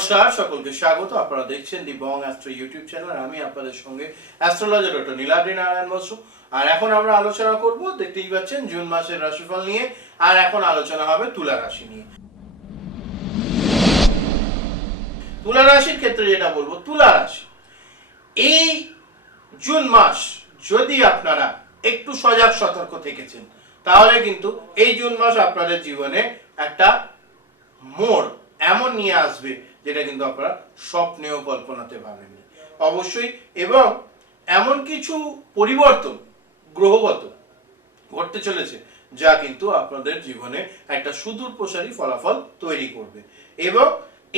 নমস্কার, সকলকে স্বাগত। আপনারা দেখছেন দি বং অ্যাস্ট্রো ইউটিউব চ্যানেল। আমি আপনাদের সঙ্গে অ্যাস্ট্রোলজার ডক্টর নীলাদ্রি নারায়ণ বসু। আর এখন আমরা আলোচনা করব, দেখতেই পাচ্ছেন, জুন মাসের রাশিফল নিয়ে। আর এখন আলোচনা হবে তুলা রাশি নিয়ে। তুলা রাশির ক্ষেত্রে যেটা বলবো, তুলা রাশি এই জুন মাস যদি আপনারা একটু সজাগ সতর্ক থেকেছেন, তাহলে কিন্তু এই জুন মাস আপনাদের জীবনে একটা মোড় এমন নিয়ে আসবে যেটা কিন্তু আপনারা স্বপ্নেও কল্পনাতে ভাবেননি অবশ্যই। এবং এমন কিছু পরিবর্তন গ্রহগত ঘটতে চলেছে যা কিন্তু আপনাদের জীবনে একটা সুদূর প্রসারী ফলাফল তৈরি করবে। এবং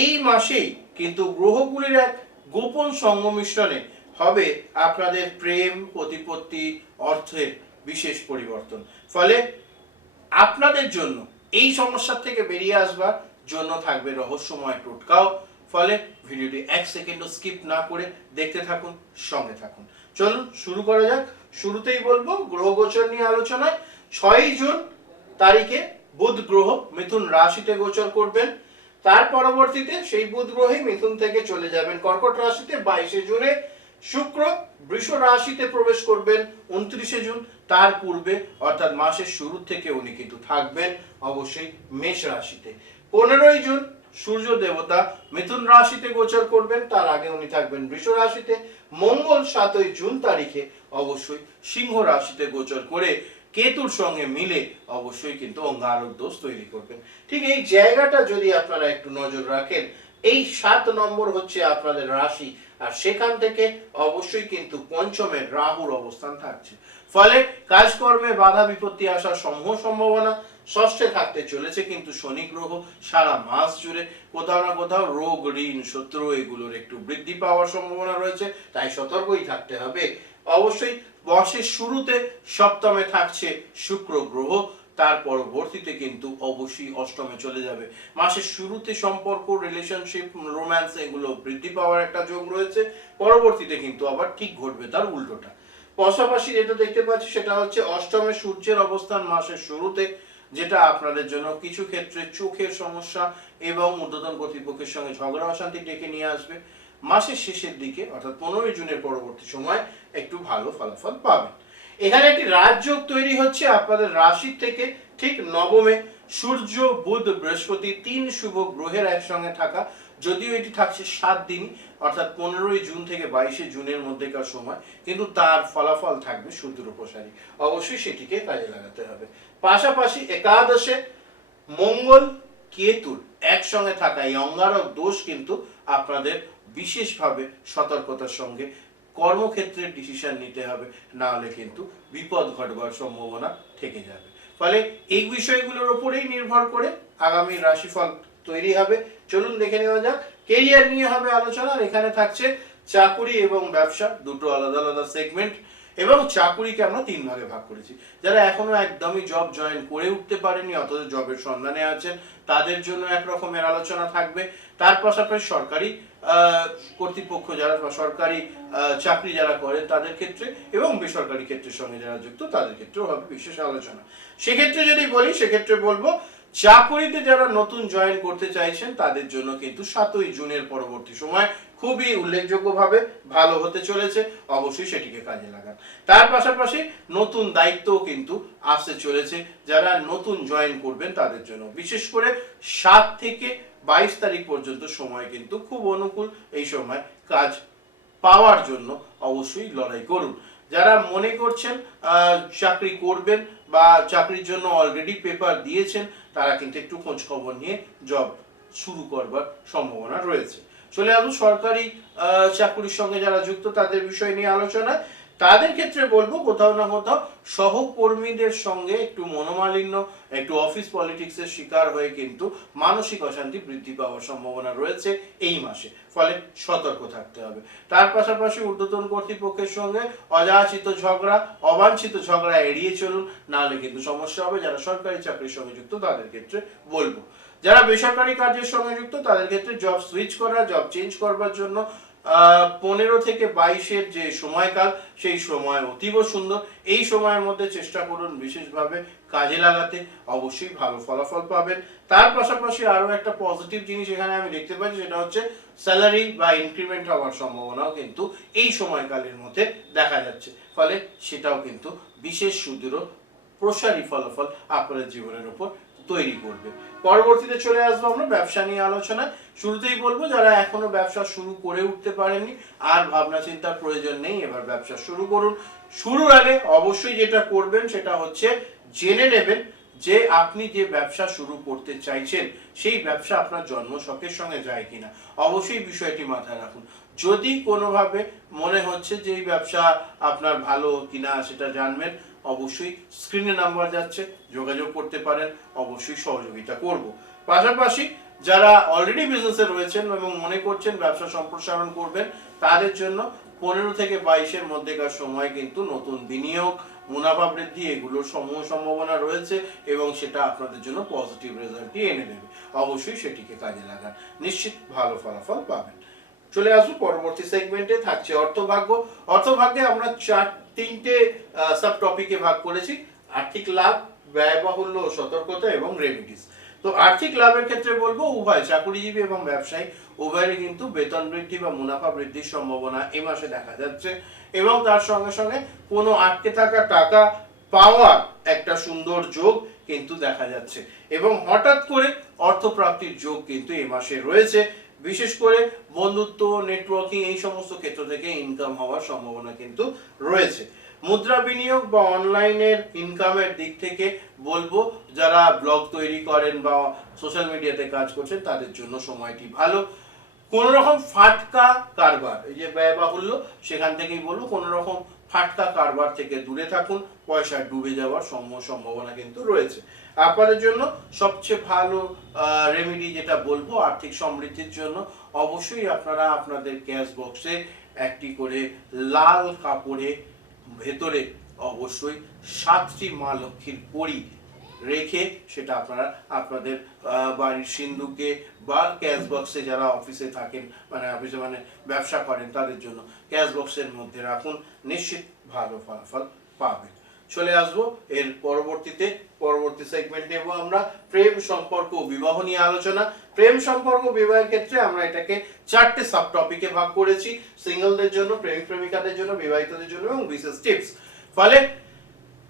এই মাসেই কিন্তু গ্রহগুলির এক গোপন সংমিশ্রণে হবে আপনাদের প্রেম, প্রতিপত্তি, অর্থের বিশেষ পরিবর্তন। ফলে আপনাদের জন্য এই সমস্যা থেকে বেরিয়ে আসবার জন্য থাকবে রহস্যময় টোটকাও। ফলে ভিডিওটি এক সেকেন্ডও স্কিপ না করে দেখতে থাকুন, সঙ্গে থাকুন। চলুন শুরু করা যাক। শুরুতেই বলবো গ্রহ গোচর নিয়ে আলোচনায়। 6 জুন তারিখে বুধ গ্রহ মিথুন রাশিতে গোচর করবেন। তার পরবর্তীতে সেই বুধ গ্রহই মিথুন থেকে চলে যাবেন কর্কট রাশিতে। 22 জুনে শুক্র বৃষ রাশিতে প্রবেশ করবেন 29 জুন। তার পূর্বে অর্থাৎ মাসের শুরু থেকে উনি কিন্তু থাকবেন অবশ্যই মেষ রাশিতে। 15 জুন সূর্য দেবতা মিথুন রাশিতে গোচর করবেন। তার আগে উনি থাকবেন বৃষ রাশিতে। মঙ্গল 7 জুন তারিখে অবশ্যই সিংহ রাশিতে গোচর করে কেতুর সঙ্গে মিলে অবশ্যই কিন্তু অঙ্গারক দোষ তৈরি করবেন। ঠিক এই জায়গাটা যদি আপনারা একটু নজর রাখেন, এই 7 নম্বর হচ্ছে আপনাদের রাশি, আর সেখান থেকে অবশ্যই কিন্তু পঞ্চমে রাহুর অবস্থান থাকছে। ফলে কাজকর্মে বাধা বিপত্তি আসার সম্ভাবনা। ষষ্ঠে থাকতে চলেছে কিন্তু শনি গ্রহ। সারা মাস জুড়ে কোথাও না কোথাও রোগ, ঋণ, শত্রু এগুলোর একটু বৃদ্ধি পাওয়ার সম্ভাবনা রয়েছে, তাই সতর্কই থাকতে হবে। অবশ্যই মাসের শুরুতে সপ্তমে থাকছে শুক্র গ্রহ। তার পরবর্তীতে কিন্তু অবশ্যই অষ্টমে চলে যাবে। মাসের শুরুতে সম্পর্ক, রিলেশনশিপ, রোম্যান্স এগুলো বৃদ্ধি পাওয়ার একটা যোগ রয়েছে। পরবর্তীতে কিন্তু আবার ঠিক ঘটবে তার উল্টোটা। পাশাপাশি যেটা দেখতে পাচ্ছি সেটা হচ্ছে অষ্টমে সূর্যের অবস্থান মাসের শুরুতে, যেটা আপনাদের জন্য কিছু ক্ষেত্রে চোখের সমস্যা এবং ঊর্ধ্বতন কর্তৃপক্ষের সঙ্গে ঝগড়া অশান্তি ডেকে নিয়ে আসবে। মাসের শেষের দিকে অর্থাৎ 15 জুনের পরবর্তী সময় একটু ভালো ফলাফল পাবেন। এখানে একটি রাজযোগ তৈরি হচ্ছে আপনাদের রাশি থেকে ঠিক নবমে। সূর্য, বুধ, বৃহস্পতি 3 শুভ গ্রহের একসঙ্গে থাকা। যদিও এটি থাকছে 7 দিন, অর্থাৎ 15 জুন থেকে 22 জুনের মধ্যেকার সময়, কিন্তু তার ফলাফল থাকবে সুদূর প্রসারী। অবশ্যই সেটিকে কাজে লাগাতে হবে। পাশাপাশি একাদশে মঙ্গল, কেতুর একসঙ্গে থাকা এই অঙ্গারক দোষ কিন্তু আপনাদের বিশেষভাবে সতর্কতার সঙ্গে কর্মক্ষেত্রে ডিসিশন নিতে হবে, না হলে কিন্তু বিপদ ঘটবার সম্ভাবনা থেকে যাবে। ফলে এই বিষয়গুলোর উপরেই নির্ভর করে আগামী রাশিফল তৈরি হবে। চলুন দেখে নেওয়া যাক। কেরিয়ার নিয়ে হবে আলোচনা। এখানে থাকছে চাকুরি এবং ব্যবসা, দুটো আলাদা আলাদা সেগমেন্ট। এবং চাকুরিকে আমরা 3 ভাগে ভাগ করেছি। যারা এখনো একদমই জব জয়েন করে উঠতে পারেনি অথচ জবের সন্ধানে আছেন, তাদের জন্য এক রকমের আলোচনা থাকবে। তার পাশাপাশি সরকারি কর্তৃপক্ষ যারা বা সরকারি চাকরি যারা করেন তাদের ক্ষেত্রে, এবং বেসরকারি ক্ষেত্রের সঙ্গে যারা যুক্ত তাদের ক্ষেত্রেও হবে বিশেষ আলোচনা। সেক্ষেত্রে যদি বলি, সেক্ষেত্রে বলবো চাকুরিতে যারা নতুন জয়েন করতে চাইছেন তাদের জন্য কিন্তু 7 জুনের পরবর্তী সময় খুবই উল্লেখযোগ্যভাবে ভালো হতে চলেছে। অবশ্যই সেটিকে কাজে লাগান। তার পাশাপাশি নতুন দায়িত্বও কিন্তু আসতে চলেছে যারা নতুন জয়েন করবেন তাদের জন্য। বিশেষ করে 7 থেকে 22 তারিখ পর্যন্ত সময় কিন্তু খুব অনুকূল। এই সময় কাজ পাওয়ার জন্য অবশ্যই লড়াই করুন। যারা মনে করছেন চাকরি করবেন বা চাকরির জন্য অলরেডি পেপার দিয়েছেন, তারা কিন্তু একটু খোঁজ খবর নিয়ে জব শুরু করবার সম্ভাবনা রয়েছে। চলে আসুন সরকারি চাকরির সঙ্গে যারা যুক্ত তাদের বিষয় নিয়ে আলোচনা। তাদের ক্ষেত্রে বলবো কোথাও না কোথাও সহকর্মীদের সঙ্গে একটু মনোমালিন্য, একটু অফিস পলিটিক্সের শিকার হয়ে কিন্তু মানসিক অশান্তি বৃদ্ধি পাওয়ার সম্ভাবনা রয়েছে এই মাসে। ফলে সতর্ক থাকতে হবে। তার পাশাপাশি ঊর্ধ্বতন কর্তৃপক্ষের সঙ্গে অযাচিত ঝগড়া, অবাঞ্ছিত ঝগড়া এড়িয়ে চলুন, নাহলে কিন্তু সমস্যা হবে। যারা সরকারি চাকরির সঙ্গে যুক্ত তাদের ক্ষেত্রে বলবো। যারা বেসরকারি কাজের সঙ্গে যুক্ত তাদের ক্ষেত্রে জব সুইচ করা, জব চেঞ্জ করবার জন্য 15 থেকে 22-এর যে সময়কাল সেই সময় অতীব সুন্দর। এই সময়ের মধ্যে চেষ্টা করুন বিশেষভাবে কাজে লাগাতে, অবশ্যই ভালো ফলাফল পাবেন। তার পাশাপাশি আরো একটা পজিটিভ জিনিস এখানে আমি দেখতে পাচ্ছি, সেটা হচ্ছে স্যালারি বা ইনক্রিমেন্ট হওয়ার সম্ভাবনাও কিন্তু এই সময়কালের মধ্যে দেখা যাচ্ছে। ফলে সেটাও কিন্তু বিশেষ সুদূর প্রসারী ফলাফল আপনাদের জীবনের উপর তৈরি করবে। পরবর্তীতে চলে আসবো আমরা ব্যবসা নিয়ে আলোচনা। শুরুতেই বলবো, যারা এখনো ব্যবসা শুরু করে উঠতে পারেননি আর ভাবনা চিন্তার প্রয়োজন নেই, এবার ব্যবসা শুরু করুন। শুরুর আগে অবশ্যই যেটা করবেন সেটা হচ্ছে জেনে নেবেন যে আপনি যে ব্যবসা শুরু করতে চাইছেন সেই ব্যবসা আপনার জন্মছকের সঙ্গে যায় কিনা। অবশ্যই বিষয়টি মাথায় রাখুন। যদি কোনোভাবে মনে হচ্ছে যে এই ব্যবসা আপনার ভালো কিনা সেটা জানবেন, অবশ্যই স্ক্রিনে নাম্বার যাচ্ছে, যোগাযোগ করতে পারেন, অবশ্যই সহযোগিতা করব। পাশাপাশি যারা অলরেডি বিজনেসে রয়েছেন এবং মনে করছেন ব্যবসা সম্প্রসারণ করবেন, তাদের জন্য 15 থেকে 22-এর মধ্যেকার সময় কিন্তু নতুন বিনিয়োগ, মুনাফা বৃদ্ধি এগুলোর সমূহ সম্ভাবনা রয়েছে এবং সেটা আপনাদের জন্য পজিটিভ রেজাল্টই এনে দেবে। অবশ্যই সেটিকে কাজে লাগান, নিশ্চিত ভালো ফলাফল পাবেন। চলে আসবো পরবর্তী সেগমেন্টে, থাকছে অর্থভাগ্য। অর্থভাগ্যে আমরা তিনটে সাব টপিকে ভাগ করেছি: আর্থিক লাভ, ব্যয়বাহুল্য ও সতর্কতা এবং রেমিডিস। তো আর্থিক লাভের ক্ষেত্রে বলবো, উভয় চাকরিজীবী এবং ব্যবসায়ী উভয়েরই কিন্তু বেতন বৃদ্ধি বা মুনাফা বৃদ্ধির সম্ভাবনা এই মাসে দেখা যাচ্ছে এবং তার সঙ্গে সঙ্গে কোনো আটকে থাকা টাকা পাওয়ার একটা সুন্দর যোগ কিন্তু দেখা যাচ্ছে এবং হঠাৎ করে অর্থপ্রাপ্তির যোগ কিন্তু এই মাসে রয়েছে। বিশেষ করে বন্ধুত্ব, নেটওয়ার্কিং এই সমস্ত ক্ষেত্র থেকে ইনকাম হওয়ার সম্ভাবনা কিন্তু রয়েছে। মুদ্রা বিনিয়োগ বা অনলাইনের ইনকামের দিক থেকে বলবো, যারা ব্লগ তৈরি করেন বা সোশ্যাল মিডিয়াতে কাজ করছেন তাদের জন্য সময়টি ভালো। কোন রকম ফাটকা কারবার, এই যে ব্যয়বাহুল্য, সেখান থেকেই বলবো কোন রকম ফাটকা কারবার থেকে দূরে থাকুন, পয়সা ডুবে যাওয়ার সম্ভাবনা কিন্তু রয়েছে। আপনাদের জন্য সবচেয়ে ভালো রেমেডি যেটা বলবো আর্থিক সমৃদ্ধির জন্য, অবশ্যই আপনারা আপনাদের ক্যাশ বক্সে একটি করে লাল কাপড়ে ভেতরে অবশ্যই 7টি মা লক্ষ্মীর পরী রেখে সেটা আপনারা আপনাদের বাড়ির সিন্ধুকে বা ক্যাশ বক্সে, যারা অফিসে থাকেন মানে অফিসে মানে ব্যবসা করেন তাদের জন্য ক্যাশ বক্সের মধ্যে রাখুন, নিশ্চিত ভালো ফলাফল পাবেন। চলে আসবো এর পরবর্তী সেগমেন্টে এবং আমরা প্রেম, সম্পর্ক ও বিবাহ নিয়ে আলোচনা। প্রেম, সম্পর্ক, বিবাহের ক্ষেত্রে আমরা এটাকে 4টে সাব টপিকে ভাগ করেছি: সিঙ্গেলদের জন্য, প্রেমিক প্রেমিকাদের জন্য, বিবাহিতদের জন্য এবং বিশেষ টিপস। ফলে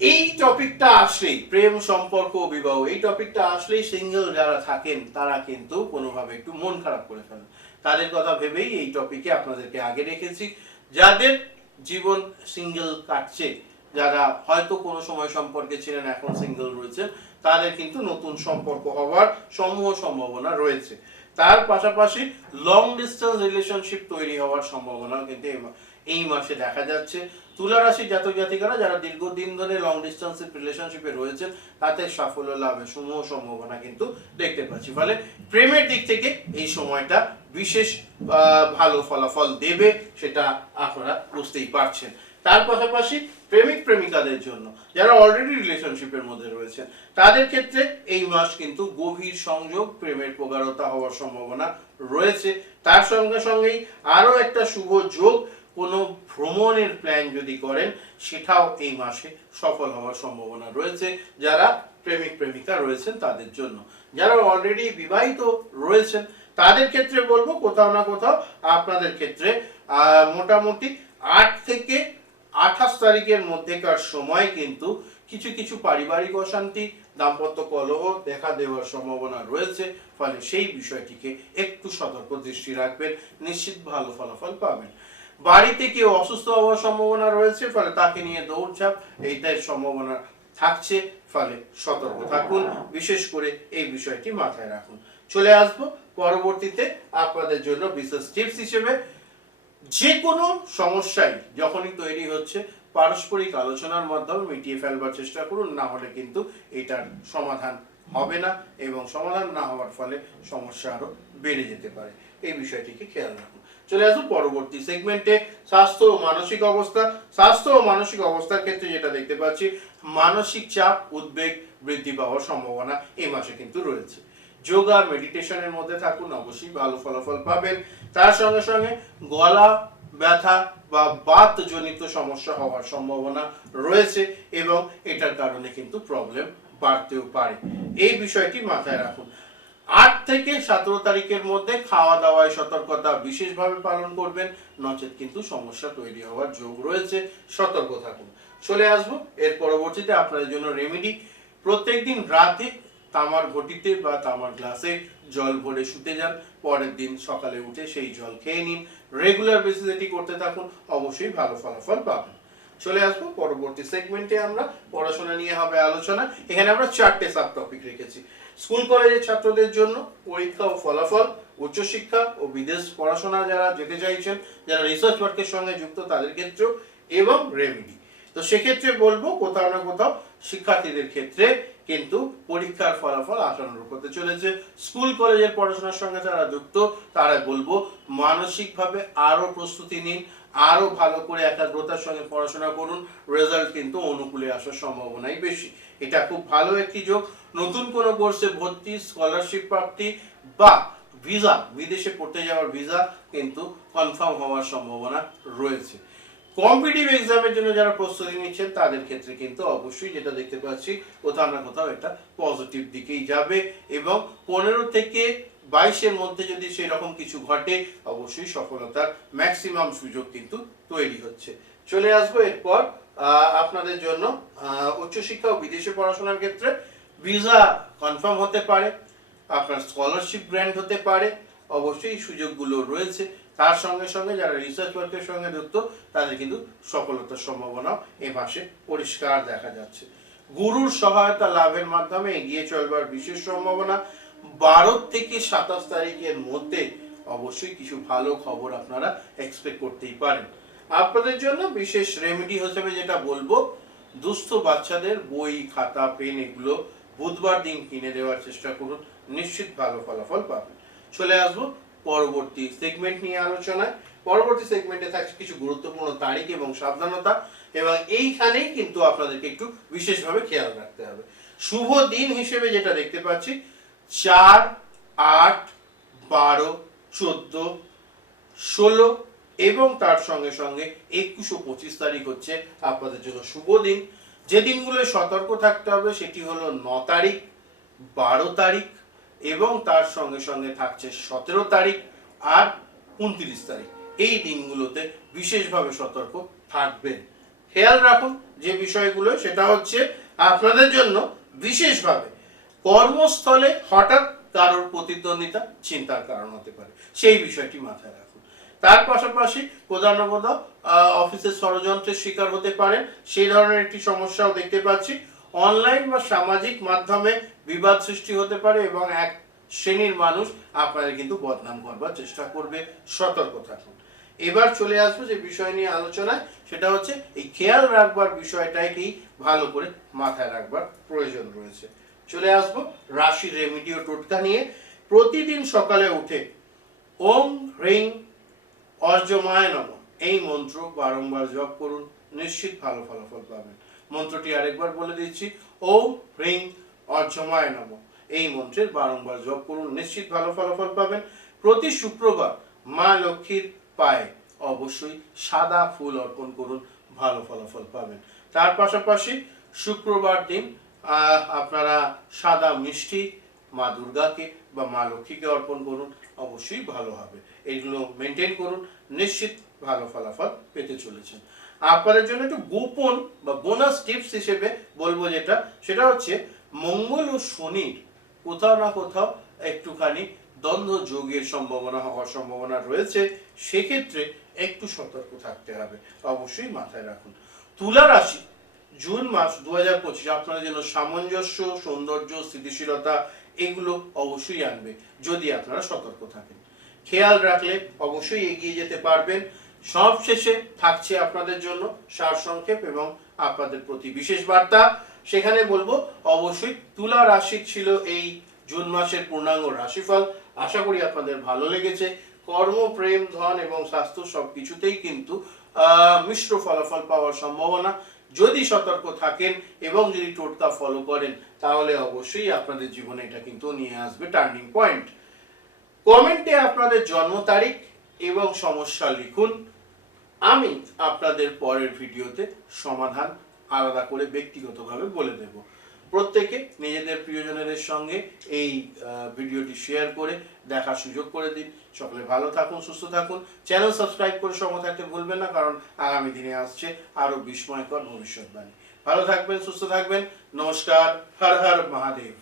এই টপিকটা আসলেই, প্রেম, সম্পর্ক, বিবাহ, এই টপিকটা আসলেই সিঙ্গেল যারা থাকেন তারা কিন্তু কোনোভাবে একটু মন খারাপ করে ফেলেন। তাদের কথা ভেবেই এই টপিকে আপনাদেরকে আগে রেখেছি। যাদের জীবন সিঙ্গেল কাটছে, যারা হয়তো কোনো সময় সম্পর্কে ছিলেন এখন সিঙ্গেল রয়েছে, তাদের কিন্তু নতুন সম্পর্ক হওয়ার সমূহ সম্ভাবনা রয়েছে। তার পাশাপাশি লং ডিস্টেন্স রিলেশনশিপ তৈরি হওয়ার সম্ভাবনাও কিন্তু এই মাসে দেখা যাচ্ছে। তুলা রাশির জাতক জাতিকারা যারা দীর্ঘদিন ধরে লং ডিস্টেন্স রিলেশনশিপে রয়েছেন, তাতে সাফল্য লাভের সমূহ সম্ভাবনা কিন্তু দেখতে পাচ্ছি। ফলে প্রেমের দিক থেকে এই সময়টা বিশেষ ভালো ফলাফল দেবে, সেটা আপনারা বুঝতেই পারছেন। তার পাশাপাশি প্রেমিক প্রেমিকাদের জন্য যারা অলরেডি রিলেশনশিপের মধ্যে রয়েছেন, তাদের ক্ষেত্রে এই মাস কিন্তু গভীর সংযোগ, প্রেমের প্রগাঢ়তা হওয়ার সম্ভাবনা রয়েছে। তার সঙ্গে সঙ্গেই আরো একটা শুভ যোগ, কোনো ভ্রমণের প্ল্যান যদি করেন সেটাও এই মাসে সফল হওয়ার সম্ভাবনা রয়েছে যারা প্রেমিক প্রেমিকা রয়েছেন তাদের জন্য। যারা অলরেডি বিবাহিত রয়েছেন তাদের ক্ষেত্রে বলবো, কোথাও না কোথাও আপনাদের ক্ষেত্রে মোটামুটি 8 থেকে 28 তারিখের মধ্যেকার সময় কিন্তু কিছু কিছু পারিবারিক অশান্তি, দাম্পত্য কলহ দেখা দেওয়ার সম্ভাবনা রয়েছে। ফলে সেই বিষয়টিকে একটু সতর্ক দৃষ্টি রাখবেন, নিশ্চিত ভালো ফলাফল পাবেন। বাড়িতে কেউ অসুস্থ হওয়ার সম্ভাবনা রয়েছে, ফলে তাকে নিয়ে দৌড়ঝাঁপ এইটার সম্ভাবনা থাকছে, ফলে সতর্ক থাকুন, বিশেষ করে এই বিষয়টি মাথায় রাখুন। চলে আসবো পরবর্তীতে আপনাদের জন্য বিশেষ টিপস হিসেবে, যে কোনো সমস্যাই যখনই তৈরি হচ্ছে পারস্পরিক আলোচনার মাধ্যমে মিটিয়ে ফেলবার চেষ্টা করুন, না হলে কিন্তু এটার সমাধান হবে না এবং সমাধান না হওয়ার ফলে সমস্যা আরো বেড়ে যেতে পারে। এই বিষয়টিকে খেয়াল রাখুন। চলে আসুন পরবর্তী সেগমেন্টে, স্বাস্থ্য ও মানসিক অবস্থা। স্বাস্থ্য ও মানসিক অবস্থার ক্ষেত্রে যেটা দেখতে পাচ্ছি, মানসিক চাপ, উদ্বেগ বৃদ্ধি পাওয়ার সম্ভাবনা এই মাসে কিন্তু রয়েছে। যোগা মেডিটেশনের মধ্যে থাকুন, অবশ্যই ভালো ফলাফল পাবেন। তার সঙ্গে সঙ্গে গলা ব্যথা বা বাতজনিত সমস্যা হওয়ার সম্ভাবনা রয়েছে এবং এটার কারণে কিন্তু প্রবলেম বাড়তেও পারে, এই বিষয়টি মাথায় রাখুন। 8 থেকে 17 তারিখের মধ্যে খাওয়া দাওয়ায় সতর্কতা বিশেষভাবে পালন করবেন, নচেত কিন্তু সমস্যা তৈরি হওয়ার যোগ রয়েছে, সতর্ক থাকুন। চলে আসবো এর পরবর্তীতে আপনাদের জন্য রেমেডি। প্রত্যেকদিন রাতে তামার ঘটিতে বা তামার গ্লাসে জল ভরে শুতে যান, পরের দিন সকালে উঠে সেই জল খেয়ে নিন, রেগুলার বেসিস এটি করতে থাকুন, অবশ্যই ভালো ফলাফল পাবেন। চলে আসবো পরবর্তী সেগমেন্টে, আমরা পড়াশোনা নিয়ে হবে আলোচনা। এখানে আমরা 4টে সাব টপিক রেখেছি। স্কুল কলেজের ছাত্রদের জন্য পরীক্ষা ও ফলাফল, উচ্চশিক্ষা ও বিদেশ পড়াশোনা যারা যেতে চাইছেন, যারা রিসার্চ ওয়ার্কের সঙ্গে যুক্ত তাদের ক্ষেত্রেও, এবং রেমেডি। তো সেক্ষেত্রে বলবো কোথাও না কোথাও শিক্ষার্থীদের ক্ষেত্রে কিন্তু পরীক্ষার ফলাফল আশানুরূপ হতে চলেছে। স্কুল কলেজের পড়াশোনার সঙ্গে যারা যুক্ত তারা বলবো মানসিকভাবে আরো প্রস্তুতি নিন, আরো ভালো করে একাগ্রতার সঙ্গে পড়াশোনা করুন, রেজাল্ট কিন্তু অনুকূলে আসার সম্ভাবনাই বেশি। এটা খুব ভালো একটি যোগ। নতুন কোনো কোর্সে ভর্তি, স্কলারশিপ প্রাপ্তি বা ভিসা, বিদেশে পড়তে যাওয়ার ভিসা কিন্তু কনফার্ম হওয়ার সম্ভাবনা রয়েছে। কম্পিটিটিভ এক্সামের জন্য যারা প্রস্তুতি নিচ্ছেন তাদের ক্ষেত্রে কিন্তু অবশ্যই যেটা দেখতে পাচ্ছি কোথাও না কোথাও এটা পজিটিভ দিকেই যাবে, এবং 15 থেকে 22-এর মধ্যে যদি সেই রকম কিছু ঘটে অবশ্যই সফলতার ম্যাক্সিমাম সুযোগ কিন্তু তৈরি হচ্ছে। চলে আসবো এরপর আপনাদের জন্য উচ্চশিক্ষা ও বিদেশে পড়াশোনার ক্ষেত্রে ভিসা কনফার্ম হতে পারে, আপনার স্কলারশিপ গ্র্যান্ট হতে পারে, অবশ্যই সুযোগগুলো রয়েছে। তার সঙ্গে সঙ্গে যারা রিসার্চ ওয়ার্কের সঙ্গে যুক্ত তাদের কিন্তু সফলতার সম্ভাবনা এই মাসে পরিষ্কার দেখা যাচ্ছে। গুরুর সহায়তা লাভের মাধ্যমে এগিয়ে চলবার বিশেষ সম্ভাবনা। 12 থেকে 27 তারিখের মধ্যে অবশ্যই কিছু ভালো খবর আপনারা এক্সপেক্ট করতেই পারেন। আপনাদের জন্য বিশেষ রেমেডি হিসেবে যেটা বলবো, দুস্থ বাচ্চাদের বই, খাতা, পেন এগুলো বুধবার দিন কিনে দেওয়ার চেষ্টা করুন, নিশ্চিত ভালো ফলাফল পাবেন। চলে আসবো পরবর্তী সেগমেন্ট নিয়ে আলোচনায়। পরবর্তী সেগমেন্টে থাকছে কিছু গুরুত্বপূর্ণ তারিখ এবং সাবধানতা, এবং এইখানেই কিন্তু আপনাদেরকে একটু বিশেষভাবে খেয়াল রাখতে হবে। শুভ দিন হিসেবে যেটা দেখতে পাচ্ছি 4, 8, 12, 14, 16 এবং তার সঙ্গে সঙ্গে 21 ও 25 তারিখ হচ্ছে আপনাদের জন্য শুভ দিন। যে দিনগুলো সতর্ক থাকতে হবে সেটি হলো 9 তারিখ, 12 তারিখ এবং তার সঙ্গে সঙ্গে থাকছে 17 তারিখ আর 29 তারিখ। এই দিনগুলোতে বিশেষভাবে সতর্ক থাকবেন। খেয়াল রাখুন যে বিষয়গুলো, সেটা হচ্ছে আপনাদের জন্য বিশেষভাবে কর্মস্থলে হঠাৎ কারোর প্রতিদ্বন্দ্বিতা চিন্তার কারণ হতে পারে, সেই বিষয়টি মাথায় রাখুন। তার পাশাপাশি কোথাও না কোথাও অফিসের ষড়যন্ত্রের শিকার হতে পারেন, সেই ধরনের একটি সমস্যাও দেখতে পাচ্ছি। অনলাইন বা সামাজিক মাধ্যমে বিবাদ সৃষ্টি হতে পারে এবং এক শ্রেণীর মানুষ আপনাদের কিন্তু বদনাম করবার চেষ্টা করবে, সতর্ক থাকুন। এবার চলে আসবো যে বিষয় নিয়ে আলোচনায়, সেটা হচ্ছে এই খেয়াল রাখবার বিষয়টাকেই ভালো করে মাথায় রাখবার প্রয়োজন রয়েছে। চলে আসবো রাশি রেমেডি ও টোটকা নিয়ে। প্রতিদিন সকালে উঠে ওম হ্রিং অর্জমায় নমঃ এই মন্ত্র বারংবার জপ করুন, নিশ্চিত ভালো ফলাফল পাবেন। মন্ত্রটি আরেকবার বলে দিচ্ছি, ওম হ্রিং অর্জমায় নমঃ এই মন্ত্রের বারংবার জপ করুন, নিশ্চিত ভালো ফলাফল পাবেন। প্রতি শুক্রবার মা লক্ষ্মীর পায়ে অবশ্যই সাদা ফুল অর্পণ করুন, ভালো ফলাফল পাবেন। তার পাশাপাশি শুক্রবার দিন আপনারা সাদা মিষ্টি মা দুর্গাকে বা মা লক্ষ্মীকে অর্পণ করুন, অবশ্যই ভালো হবে। এগুলো মেনটেন করুন, নিশ্চিত ভালো ফলাফল পেতে চলেছেন। আপনাদের জন্য একটু গোপন বা বোনাস টিপস হিসেবে বলবো যেটা, সেটা হচ্ছে মঙ্গল ও শনির কোথাও না কোথাও একটুখানি দ্বন্দ্ব যোগের সম্ভাবনা হওয়ার সম্ভাবনা রয়েছে, সেক্ষেত্রে একটু সতর্ক থাকতে হবে, অবশ্যই মাথায় রাখুন। তুলা রাশি জুন মাস 2025 আপনাদের জন্য সামঞ্জস্য, সৌন্দর্য, স্থিতিশীলতা এগুলো অবশ্যই আনবে যদি আপনারা সতর্ক থাকেন। খেয়াল রাখলে অবশ্যই এগিয়ে যেতে পারবেন। সবশেষে থাকছে আপনাদের জন্য সারসংক্ষেপ এবং আপনাদের প্রতি বিশেষ বার্তা। সেখানে বলবো অবশ্যই তুলা রাশি ছিল এই জুন মাসের পূর্ণাঙ্গ রাশিফল। আশা করি আপনাদের ভালো লেগেছে। কর্ম, প্রেম, ধন এবং স্বাস্থ্য সবকিছুতেই কিন্তু মিশ্র ফলাফল পাওয়ার সম্ভাবনা। যদি সতর্ক থাকেন এবং যদি টোটকা ফলো করেন তাহলে অবশ্যই আপনাদের জীবনে এটা কিন্তু নিয়ে আসবে টার্নিং পয়েন্ট। কমেন্টে আপনাদের জন্ম তারিখ এবং সমস্যা লিখুন, আমি আপনাদের পরের ভিডিওতে সমাধান আলাদা করে ব্যক্তিগতভাবে বলে দেব। প্রত্যেকে নিজেদের প্রিয়জনের সঙ্গে এই ভিডিওটি শেয়ার করে দেখার সুযোগ করে দিন। সকলে ভালো থাকুন, সুস্থ থাকুন, চ্যানেল সাবস্ক্রাইব করে সঙ্গে থাকতে ভুলবেন না, কারণ আগামী দিনে আসছে আরো বিস্ময়কর ভবিষ্যৎবাণী। ভালো থাকবেন, সুস্থ থাকবেন, নমস্কার, হর হর মহাদেব।